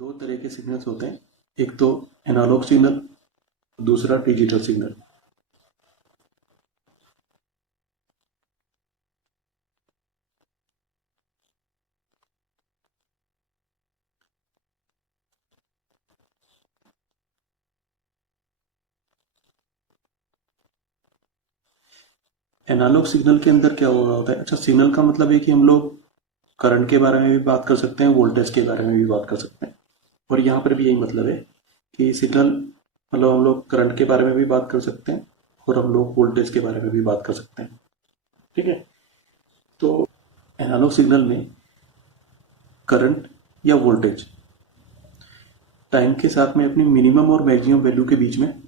दो तरह के सिग्नल्स होते हैं, एक तो एनालॉग सिग्नल, दूसरा डिजिटल सिग्नल। एनालॉग सिग्नल के अंदर क्या हो रहा होता है? अच्छा, सिग्नल का मतलब है कि हम लोग करंट के बारे में भी बात कर सकते हैं, वोल्टेज के बारे में भी बात कर सकते हैं, और यहाँ पर भी यही मतलब है कि सिग्नल मतलब हम लोग करंट के बारे में भी बात कर सकते हैं और हम लोग वोल्टेज के बारे में भी बात कर सकते हैं। ठीक है, तो एनालॉग सिग्नल में करंट या वोल्टेज टाइम के साथ में अपनी मिनिमम और मैक्सिमम वैल्यू के बीच में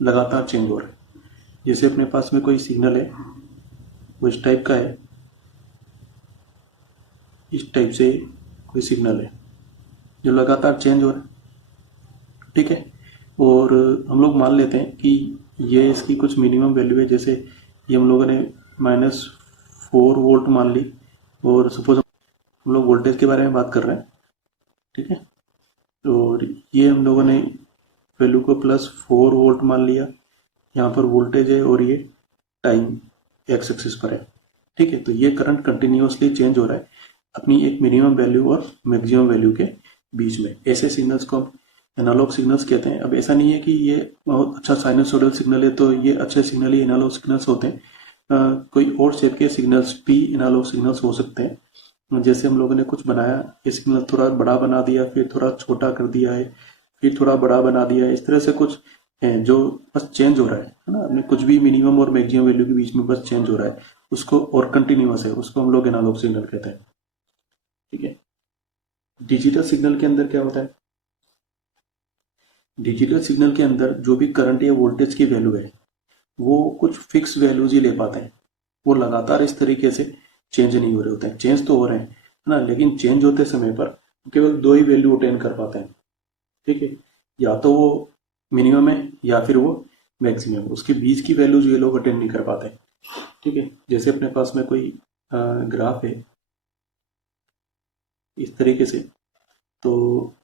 लगातार चेंज हो रहा है। जैसे अपने पास में कोई सिग्नल है, वो इस टाइप का है, इस टाइप से कोई सिग्नल है जो लगातार चेंज हो रहा है। ठीक है, और हम लोग मान लेते हैं कि ये इसकी कुछ मिनिमम वैल्यू है। जैसे ये हम लोगों ने -4 वोल्ट मान ली, और सपोज हम लोग वोल्टेज के बारे में बात कर रहे हैं। ठीक है, और ये हम लोगों ने वैल्यू को +4 वोल्ट मान लिया। यहाँ पर वोल्टेज है और ये टाइम एक्स एक्सिस पर है। ठीक है, तो ये करंट कंटिन्यूअसली चेंज हो रहा है अपनी एक मिनिमम वैल्यू और मैक्सिमम वैल्यू के बीच में। ऐसे सिग्नल्स को हम एनालॉग सिग्नल्स कहते हैं। अब ऐसा नहीं है कि ये बहुत अच्छा साइनसोइडल सिग्नल है तो ये अच्छे सिग्नल ही एनालॉग सिग्नल्स होते हैं। कोई और शेप के सिग्नल्स भी एनालॉग सिग्नल्स हो सकते हैं। जैसे हम लोगों ने कुछ बनाया, ये सिग्नल थोड़ा बड़ा बना दिया, फिर थोड़ा छोटा कर दिया है, फिर थोड़ा बड़ा बना दिया है, इस तरह से कुछ है जो बस चेंज हो रहा है ना, अपने कुछ भी मिनिमम और मैक्सिमम वैल्यू के बीच में बस चेंज हो रहा है, उसको और कंटिन्यूअस है, उसको हम लोग एनालॉग सिग्नल कहते हैं। ठीक है, डिजिटल सिग्नल के अंदर क्या होता है? डिजिटल सिग्नल के अंदर जो भी करंट या वोल्टेज की वैल्यू है वो कुछ फिक्स वैल्यूज ही ले पाते हैं। वो लगातार इस तरीके से चेंज नहीं हो रहे होते हैं। चेंज तो हो रहे हैं है ना, लेकिन चेंज होते समय पर केवल दो ही वैल्यू अटेन कर पाते हैं। ठीक है, या तो वो मिनिमम है या फिर वो मैक्सिमम। उसके बीच की वैल्यूज ये लोग अटेन नहीं कर पाते। ठीक है, जैसे अपने पास में कोई ग्राफ है इस तरीके से, तो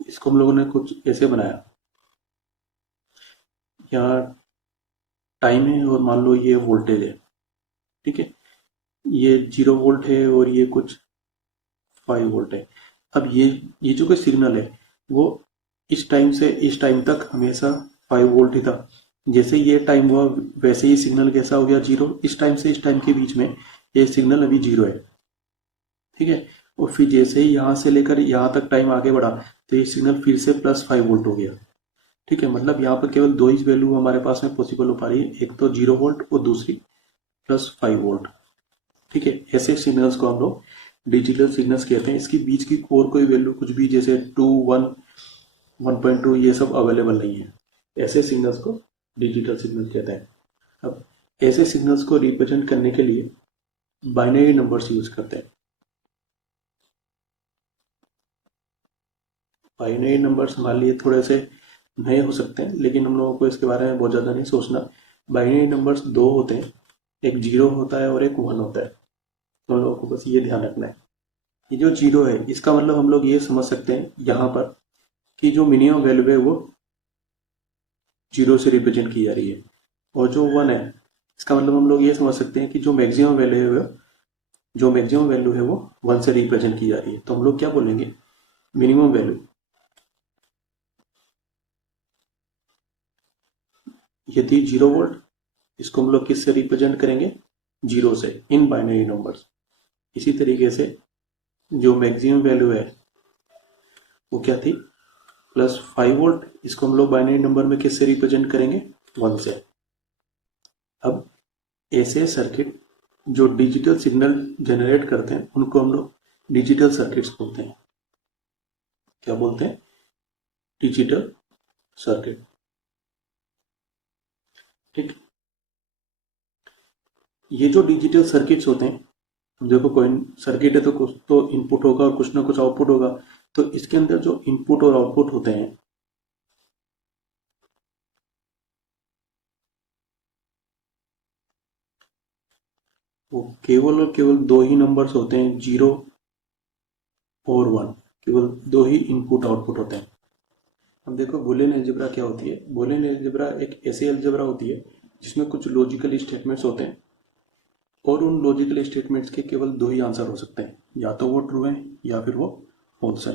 इसको हम लोगों ने कुछ ऐसे बनाया। यहाँ टाइम है और मान लो ये वोल्टेज है। ठीक है, ये 0 वोल्ट है और ये कुछ 5 वोल्ट है। अब ये जो कोई सिग्नल है वो इस टाइम से इस टाइम तक हमेशा 5 वोल्ट ही था। जैसे ये टाइम हुआ वैसे ही सिग्नल कैसा हो गया? 0। इस टाइम से इस टाइम के बीच में ये सिग्नल अभी 0 है। ठीक है, और फिर जैसे ही यहाँ से लेकर यहाँ तक टाइम आगे बढ़ा तो ये सिग्नल फिर से +5 वोल्ट हो गया। ठीक है, मतलब यहाँ पर केवल दो ही वैल्यू हमारे पास में पॉसिबल हो पा रही है, एक तो 0 वोल्ट और दूसरी +5 वोल्ट। ठीक है, ऐसे सिग्नल्स को हम लोग डिजिटल सिग्नल्स कहते हैं। इसके बीच की और कोई वैल्यू कुछ भी जैसे 2, 1, 1.2 ये सब अवेलेबल नहीं है। ऐसे सिग्नल्स को डिजिटल सिग्नल कहते हैं। अब ऐसे सिग्नल्स को रिप्रेजेंट करने के लिए बाइनरी नंबर्स यूज करते हैं। बाइनरी नंबर्स हमारे लिए थोड़े से नए हो सकते हैं, लेकिन हम लोगों को इसके बारे में बहुत ज़्यादा नहीं सोचना। बाइनरी नंबर्स दो होते हैं, एक 0 होता है और एक 1 होता है। तो हम लोगों को बस ये ध्यान रखना है। ये जो 0 है इसका मतलब हम लोग ये समझ सकते हैं यहाँ पर कि जो मिनिमम वैल्यू है वो 0 से रिप्रेजेंट की जा रही है, और जो 1 है इसका मतलब हम लोग ये समझ सकते हैं कि जो मैक्सिमम वैल्यू है वो 1 से रिप्रेजेंट की जा रही है। तो हम लोग क्या बोलेंगे? मिनिमम वैल्यू ये थी 0 वोल्ट, इसको हम लोग किससे रिप्रेजेंट करेंगे? 0 से, इन बाइनरी नंबर्स। इसी तरीके से जो मैक्सिमम वैल्यू है वो क्या थी? +5 वोल्ट, इसको हम लोग बाइनरी नंबर में किससे रिप्रेजेंट करेंगे? 1 से। अब ऐसे सर्किट जो डिजिटल सिग्नल जनरेट करते हैं उनको हम लोग डिजिटल सर्किट्स बोलते हैं। क्या बोलते हैं? Digital circuit. ठीक, ये जो डिजिटल सर्किट्स होते हैं, देखो कोई सर्किट है तो कुछ तो इनपुट होगा और कुछ ना कुछ आउटपुट होगा। तो इसके अंदर जो इनपुट और आउटपुट होते हैं वो केवल और केवल दो ही नंबर्स होते हैं, 0 और 1। केवल दो ही इनपुट आउटपुट होते हैं। अब देखो बुलियन अलजेब्रा क्या होती है। बुलियन अलजेब्रा एक ऐसी अलजेब्रा होती है जिसमें कुछ लॉजिकल स्टेटमेंट्स होते हैं और उन लॉजिकल स्टेटमेंट्स के केवल दो ही आंसर हो सकते हैं, या तो वो ट्रू है या फिर वो फॉल्स है।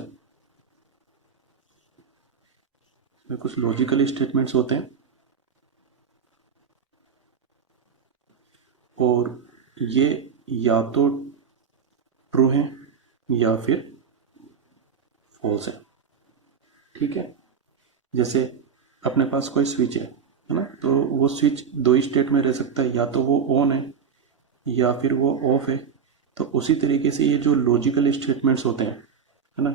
इसमें कुछ लॉजिकल स्टेटमेंट्स होते हैं और ये या तो ट्रू है या फिर फॉल्स है। ठीक है, जैसे अपने पास कोई स्विच है ना, तो वो स्विच दो ही स्टेट में रह सकता है, या तो वो ऑन है या फिर वो ऑफ है। तो उसी तरीके से ये जो लॉजिकल स्टेटमेंट्स होते हैं है ना,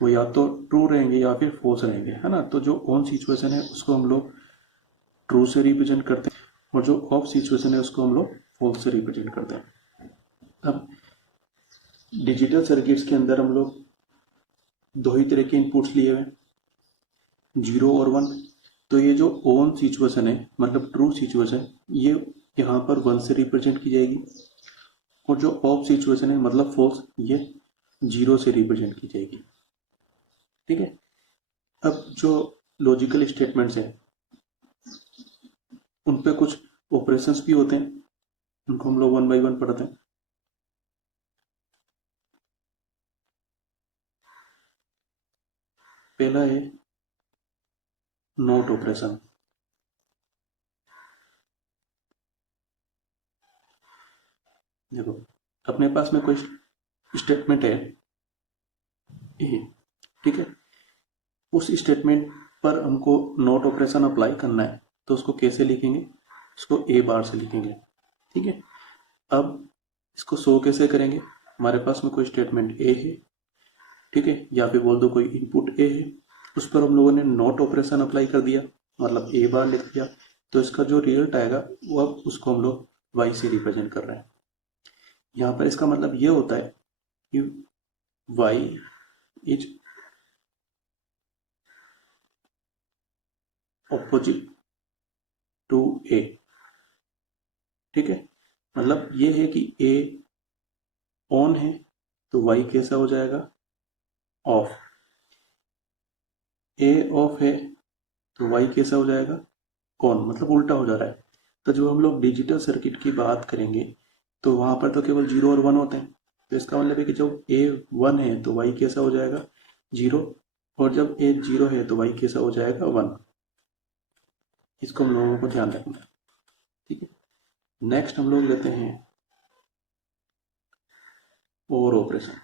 वो या तो ट्रू रहेंगे या फिर फॉल्स रहेंगे, है ना। तो जो ऑन सिचुएशन है उसको हम लोग ट्रू से रिप्रेजेंट करते हैं और जो ऑफ सिचुएशन है उसको हम लोग फॉल्स से रिप्रेजेंट करते हैं। अब डिजिटल सर्किट्स के अंदर हम लोग दो ही तरह के इनपुट्स लिए हुए, 0 और 1। तो ये जो ऑन सिचुएशन है मतलब ट्रू सिचुएशन, ये यहाँ पर 1 से रिप्रेजेंट की जाएगी और जो ऑफ सिचुएशन है मतलब फॉल्स, ये 0 से रिप्रेजेंट की जाएगी। ठीक है, अब जो लॉजिकल स्टेटमेंट्स हैं उन पे कुछ ऑपरेशंस भी होते हैं, उनको हम लोग 1 बाय 1 पढ़ते हैं। पहला है नोट ऑपरेशन। देखो अपने पास में कोई स्टेटमेंट है ए, ठीक है, उस स्टेटमेंट पर हमको नोट ऑपरेशन अप्लाई करना है, तो उसको कैसे लिखेंगे, उसको ए बार से लिखेंगे। ठीक है, अब इसको शो कैसे करेंगे, हमारे पास में कोई स्टेटमेंट ए है, ठीक है, या फिर बोल दो कोई इनपुट ए है, उस पर हम लोगों ने नोट ऑपरेशन अप्लाई कर दिया मतलब ए बार लिख दिया, तो इसका जो रिजल्ट आएगा वो अब उसको हम लोग वाई से रिप्रेजेंट कर रहे हैं। यहाँ पर इसका मतलब ये होता है कि वाई इज ऑपोजिट टू ए। ठीक है, मतलब ये है कि ए ऑन है तो वाई कैसा हो जाएगा, ऑफ। ए ऑफ है तो वाई कैसा हो जाएगा, ऑन, मतलब उल्टा हो जा रहा है। तो जब हम लोग डिजिटल सर्किट की बात करेंगे तो वहां पर तो केवल 0 और 1 होते हैं, तो इसका मतलब है कि जब ए 1 है तो वाई कैसा हो जाएगा, 0, और जब ए 0 है तो वाई कैसा हो जाएगा, 1। इसको हम लोगों को ध्यान रखना है। ठीक है, नेक्स्ट हम लोग लेते हैं और ऑपरेशन।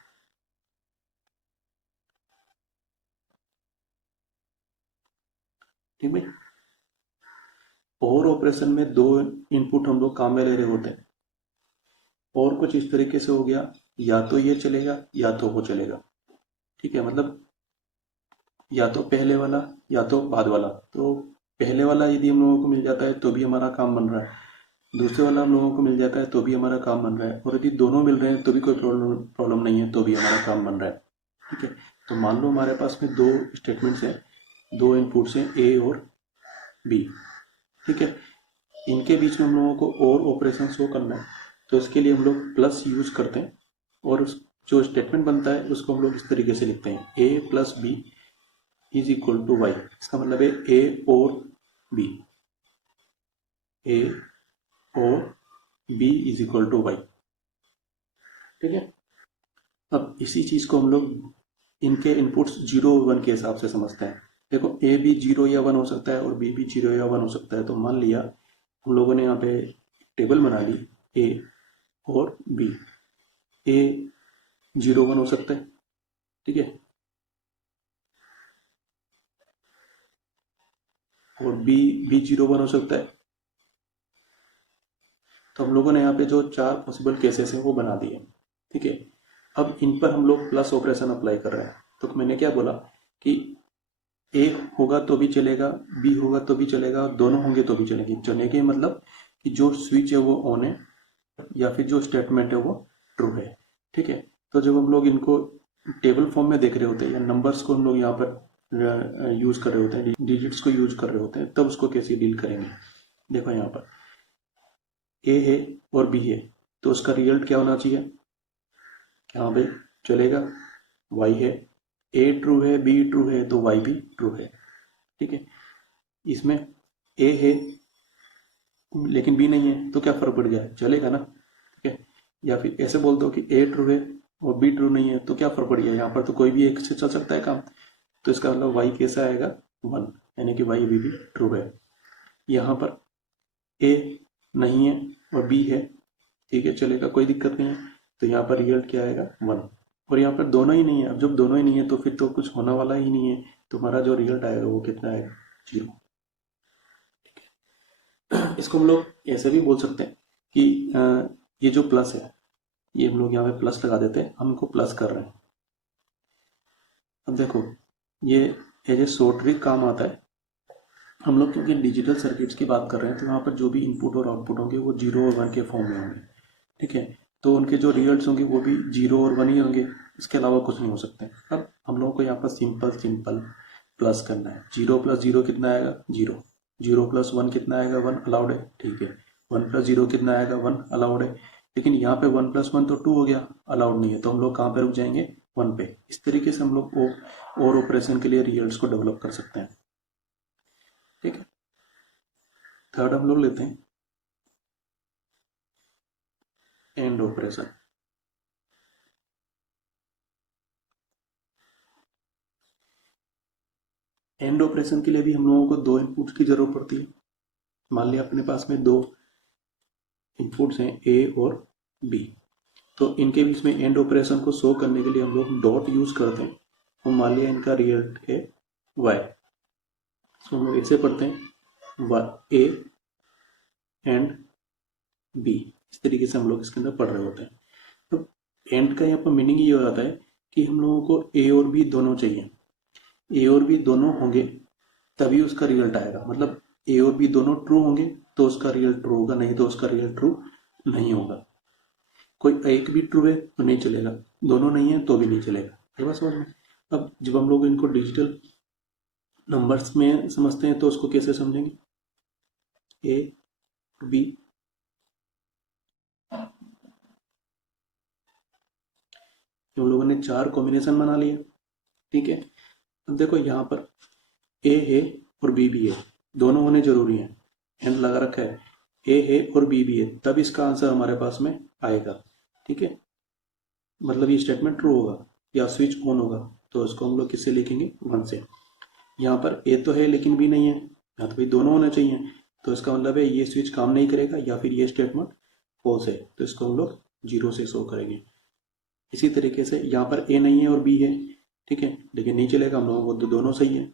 ठीक है, और ऑपरेशन में दो इनपुट हम लोग काम में ले रहे होते हैं, और कुछ इस तरीके से हो गया, या तो ये चलेगा या तो वो चलेगा। ठीक है, मतलब या तो पहले वाला या तो बाद वाला। तो पहले वाला यदि हम लोगों को मिल जाता है तो भी हमारा काम बन रहा है, दूसरे वाला हम लोगों को मिल जाता है तो भी हमारा काम बन रहा है, और यदि दोनों मिल रहे हैं तो भी कोई प्रॉब्लम नहीं है, तो भी हमारा काम बन रहा है। ठीक है, तो मान लो हमारे पास में दो स्टेटमेंट्स हैं, दो इनपुट्स हैं ए और बी। ठीक है, इनके बीच में हम लोगों को और ऑपरेशन शो करना है, तो इसके लिए हम लोग प्लस यूज करते हैं और जो स्टेटमेंट बनता है उसको हम लोग इस तरीके से लिखते हैं, A plus B is equal to Y. इसका मतलब है ए और बी, ए और B is equal to Y. ठीक है, अब इसी चीज को हम लोग इनके इनपुट्स 0 और 1 के हिसाब से समझते हैं। देखो ए भी 0 या 1 हो सकता है और बी भी 0 या 1 हो सकता है। तो मान लिया हम लोगों ने यहाँ पे टेबल बना ली, ए और बी। ए 0 1 हो सकता है, ठीक है, और बी भी 0 1 हो सकता है। तो हम लोगों ने यहाँ पे जो चार पॉसिबल केसेस हैं वो बना दिए। ठीक है, अब इन पर हम लोग प्लस ऑपरेशन अप्लाई कर रहे हैं। तो मैंने क्या बोला कि ए होगा तो भी चलेगा, बी होगा तो भी चलेगा, दोनों होंगे तो भी चलेगी। चलेंगे मतलब कि जो स्विच है वो ऑन है या फिर जो स्टेटमेंट है वो ट्रू है। ठीक है, तो जब हम लोग इनको टेबल फॉर्म में देख रहे होते हैं या नंबर्स को हम लोग यहाँ पर यूज कर रहे होते हैं, डिजिट्स को यूज कर रहे होते हैं, तब उसको कैसे डील करेंगे। देखो यहाँ पर ए है और बी है, तो उसका रिजल्ट क्या होना चाहिए, क्या हाँ भाई चलेगा, वाई है ए ट्रू है, बी ट्रू है, तो वाई भी ट्रू है। ठीक है, इसमें ए है लेकिन बी नहीं है तो क्या फर्क पड़ गया, चलेगा ना। ठीक है, या फिर ऐसे बोल दो कि ए ट्रू है और बी ट्रू नहीं है तो क्या फर्क पड़ गया, यहाँ पर तो कोई भी एक से चल सकता है काम। तो इसका मतलब वाई कैसा आएगा, 1, यानी कि वाई अभी भी ट्रू है। यहाँ पर ए नहीं है और बी है, ठीक है चलेगा, कोई दिक्कत नहीं है। तो यहाँ पर रिजल्ट क्या आएगा, 1। और यहाँ पर दोनों ही नहीं है, अब जब दोनों ही नहीं है तो फिर तो कुछ होने वाला ही नहीं है, तो हमारा जो रिजल्ट आएगा वो कितना आएगा, 0। इसको हम लोग ऐसे भी बोल सकते हैं कि ये जो प्लस है, ये हम लोग यहाँ पे प्लस लगा देते हैं, हम इनको प्लस कर रहे हैं। अब देखो ये एज ए शॉर्ट ट्रिक काम आता है। हम लोग क्योंकि डिजिटल सर्किट्स की बात कर रहे हैं तो यहाँ पर जो भी इनपुट और आउटपुट होंगे वो 0 और 1 के फॉर्म में होंगे। ठीक है, तो उनके जो रिजल्ट्स होंगे वो भी 0 और 1 ही होंगे, इसके अलावा कुछ नहीं हो सकते। अब हम लोगों को यहाँ पर सिंपल प्लस करना है। 0 + 0 कितना आएगा, 0। 0 + 1 कितना आएगा, 1 अलाउड है। ठीक है, 1 + 0 कितना आएगा, 1 अलाउड है। लेकिन यहाँ पे 1 + 1 तो 2 हो गया, अलाउड नहीं है, तो हम लोग कहाँ पे रुक जाएंगे, 1 पे। इस तरीके से हम लोग और ऑपरेशन के लिए रिजल्ट्स को डेवलप कर सकते हैं। ठीक है, थर्ड हम लोग लेते हैं एंड ऑपरेशन। एंड ऑपरेशन के लिए भी हम लोगों को 2 इनपुट्स की जरूरत पड़ती है। मान लिया अपने पास में 2 इनपुट्स हैं ए और बी, तो इनके बीच में एंड ऑपरेशन को शो करने के लिए हम लोग डॉट यूज करते हैं। और मान लिया इनका रिजल्ट है वाई, तो हम लोग ऐसे पढ़ते हैं ए एंड बी, इस तरीके से हम लोग इसके अंदर पढ़ रहे होते हैं। तो एंड का यहाँ पर मीनिंग ये हो जाता है कि हम लोगों को ए और बी दोनों चाहिए। ए और बी दोनों होंगे तभी उसका रिजल्ट आएगा, मतलब ए और बी दोनों ट्रू होंगे तो उसका रिजल्ट ट्रू होगा, नहीं तो उसका रिजल्ट ट्रू नहीं होगा। कोई एक भी ट्रू है तो नहीं चलेगा, दोनों नहीं है तो भी नहीं चलेगा। ये बात समझ में। अब जब हम लोग इनको डिजिटल नंबर्स में समझते हैं तो उसको कैसे समझेंगे, ए बी, हम लोगों ने 4 कॉम्बिनेशन बना लिया। ठीक है, अब देखो यहाँ पर ए है और बी भी है, दोनों होने जरूरी है, एंड लगा रखा है, ए है और बी भी है, तब इसका आंसर हमारे पास में आएगा। ठीक है, मतलब ये स्टेटमेंट ट्रू होगा या स्विच ऑन होगा, तो उसको हम लोग किससे लिखेंगे, 1 से। यहाँ पर ए तो है लेकिन बी नहीं है, यहाँ तो भाई दोनों होने चाहिए, तो इसका मतलब है ये स्विच काम नहीं करेगा या फिर ये स्टेटमेंट फॉल्स है, तो इसको हम लोग 0 से शो करेंगे। इसी तरीके से यहाँ पर ए नहीं है और बी है, ठीक है, लेकिन नहीं चलेगा, हम लोगों को तो दोनों सही है।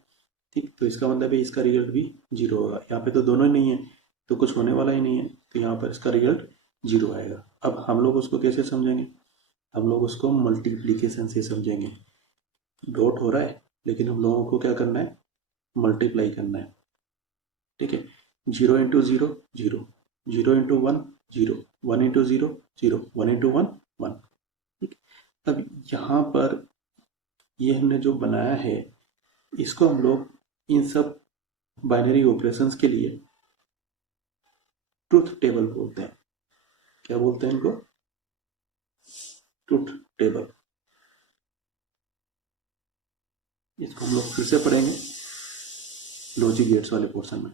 ठीक, तो इसका मतलब है इसका रिजल्ट भी 0 होगा। यहाँ पे तो दोनों ही नहीं है तो कुछ होने वाला ही नहीं है, तो यहाँ पर इसका रिजल्ट 0 आएगा। अब हम लोग उसको कैसे समझेंगे, हम लोग उसको मल्टीप्लीकेशन से समझेंगे। डॉट हो रहा है लेकिन हम लोगों को क्या करना है, मल्टीप्लाई करना है। ठीक है, 0 × 0 0, 0 × 1 0, 1 × 0 0, 1 × 1 1। ठीक, अब यहाँ पर ये हमने जो बनाया है इसको हम लोग इन सब बाइनरी ऑपरेशंस के लिए ट्रुथ टेबल बोलते हैं। क्या बोलते हैं इनको, ट्रुथ टेबल। इसको हम लोग फिर से पढ़ेंगे लॉजिक गेट्स वाले पोर्शन में।